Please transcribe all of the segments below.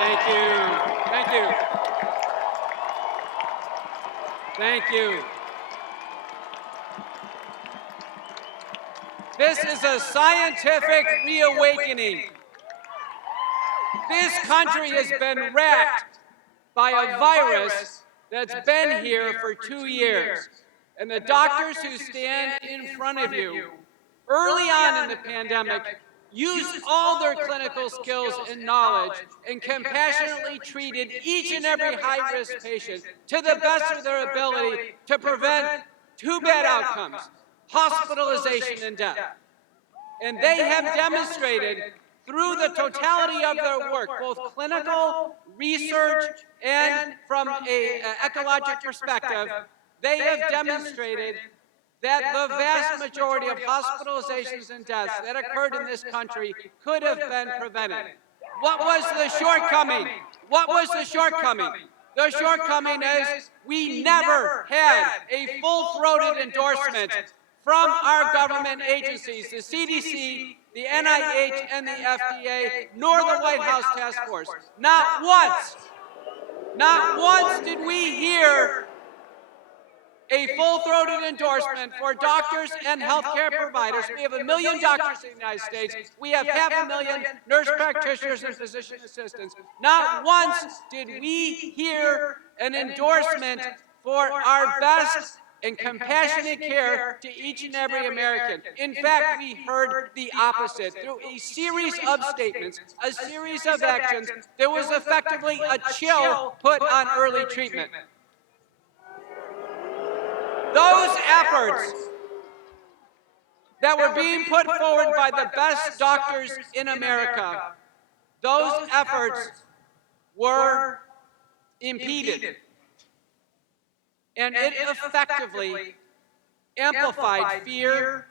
Thank you. Thank you. Thank you. This is a scientific reawakening. This country has been racked by a virus that's been here for 2 years. And the doctors who stand in front of you early on in the pandemic used all their clinical skills and knowledge and compassionately treated each and every high-risk patient to the best of their ability to prevent 2 bad outcomes: hospitalization and death. And they have demonstrated through the totality of their work, both clinical, research, and from an ecologic perspective, they have demonstrated that the vast majority of hospitalizations and deaths that occurred in this country could have been prevented. What was the shortcoming? What was the shortcoming? The shortcoming is we never had a full-throated endorsement from our government agencies, the CDC, the NIH, and the FDA, nor the White House Task Force. Not once did we hear a full-throated endorsement for doctors and healthcare providers. We have 1 million doctors in the United States. We have 500,000 nurse practitioners and physician assistants. Not once did we hear an endorsement for our best and compassionate care to each and every American. In fact, we heard the opposite. Through a series of statements, a series of actions, there was effectively a chill put on early treatment. Those efforts that were being put forward by the best doctors in America, those efforts were impeded. And it effectively amplified fear,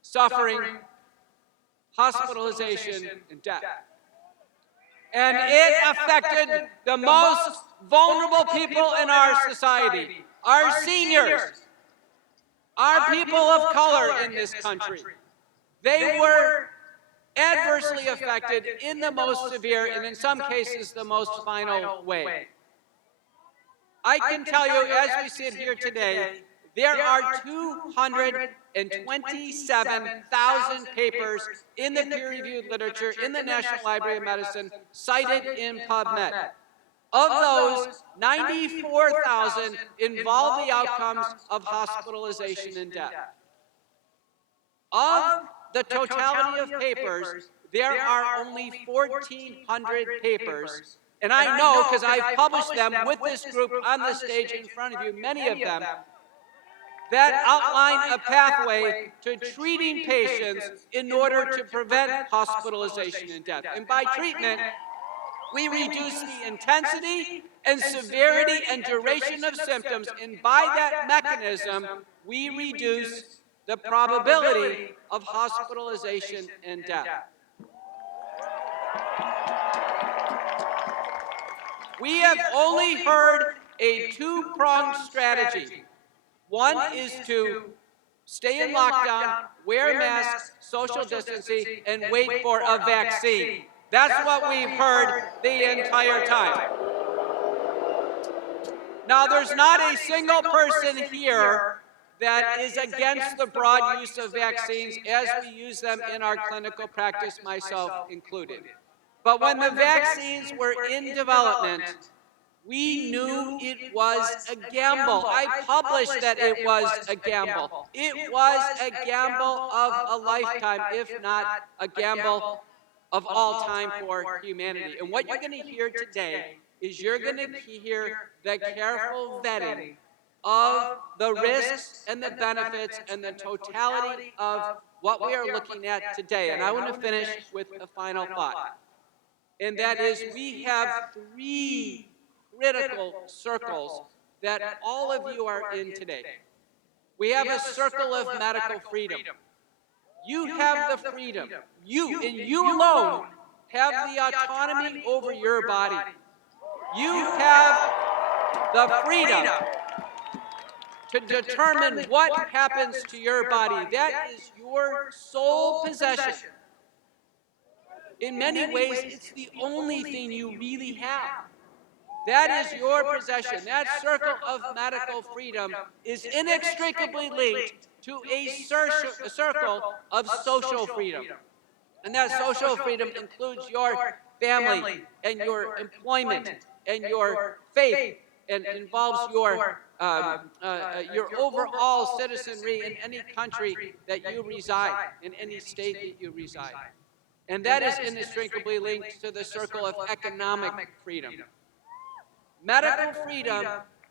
suffering, hospitalization, and death. And it affected the most vulnerable people in our society, our seniors, our people of color in this country. They were adversely affected in the most severe and in some cases the most final way. I can tell you, as we sit here today, there are 227,000 papers in the peer-reviewed literature in the National Library of Medicine cited in PubMed. Of those, 94,000 involve the outcomes of hospitalization and death. Of the totality of papers, there are only 1,400 papers. And I know, because I've published them with this group on the stage in front of you, many of them, that outline a pathway to treating patients in order to prevent hospitalization and death. And by treatment, we reduce the intensity and severity and duration of symptoms, and by that mechanism, we reduce the probability of hospitalization and death. We have only heard a two-pronged strategy. One is to stay in lockdown, wear masks, social distancing, and wait for a vaccine. That's what we've heard the entire time. Now, there's not a single person here that is against the broad use of vaccines as we use them in our clinical practice, myself included. But when the vaccines were in development, we knew it was a gamble. I published that it was a gamble. It was a gamble of a lifetime, if not a gamble of all time for humanity. And what you're going to hear today is you're going to hear the careful vetting of the risks and the benefits and the totality of what we are looking at today. And I want to finish with a final thought. And that is, we have three critical circles that all of you are in today. We have a circle of medical freedom. You have the freedom. You, and you alone, have the autonomy over your body. You have the freedom to determine what happens to your body. That is your sole possession. In many ways, it's the only thing you really have. That is your possession. That circle of medical freedom is inextricably linked to a circle of social freedom. And that social freedom includes your family and your employment and your faith, and involves your overall citizenry in any country that you reside, in any state that you reside. And that is inextricably linked to the circle of economic freedom. Medical freedom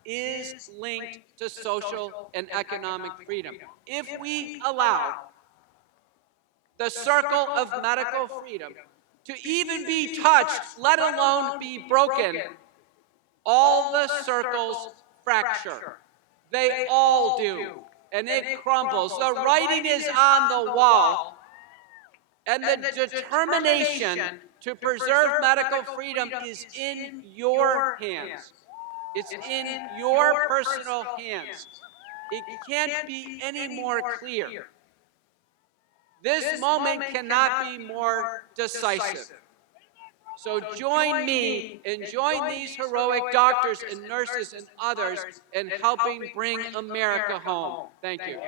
is linked to social and economic freedom. If we allow the circle of medical freedom to even be touched, let alone be broken, all the circles fracture. They all do. And it crumbles. The writing is on the wall. And the determination to preserve medical freedom is in your hands. It's in your personal hands. It can't be any more clear. This moment cannot be more decisive. So join me and join these heroic doctors and nurses and others in helping bring America home. Thank you.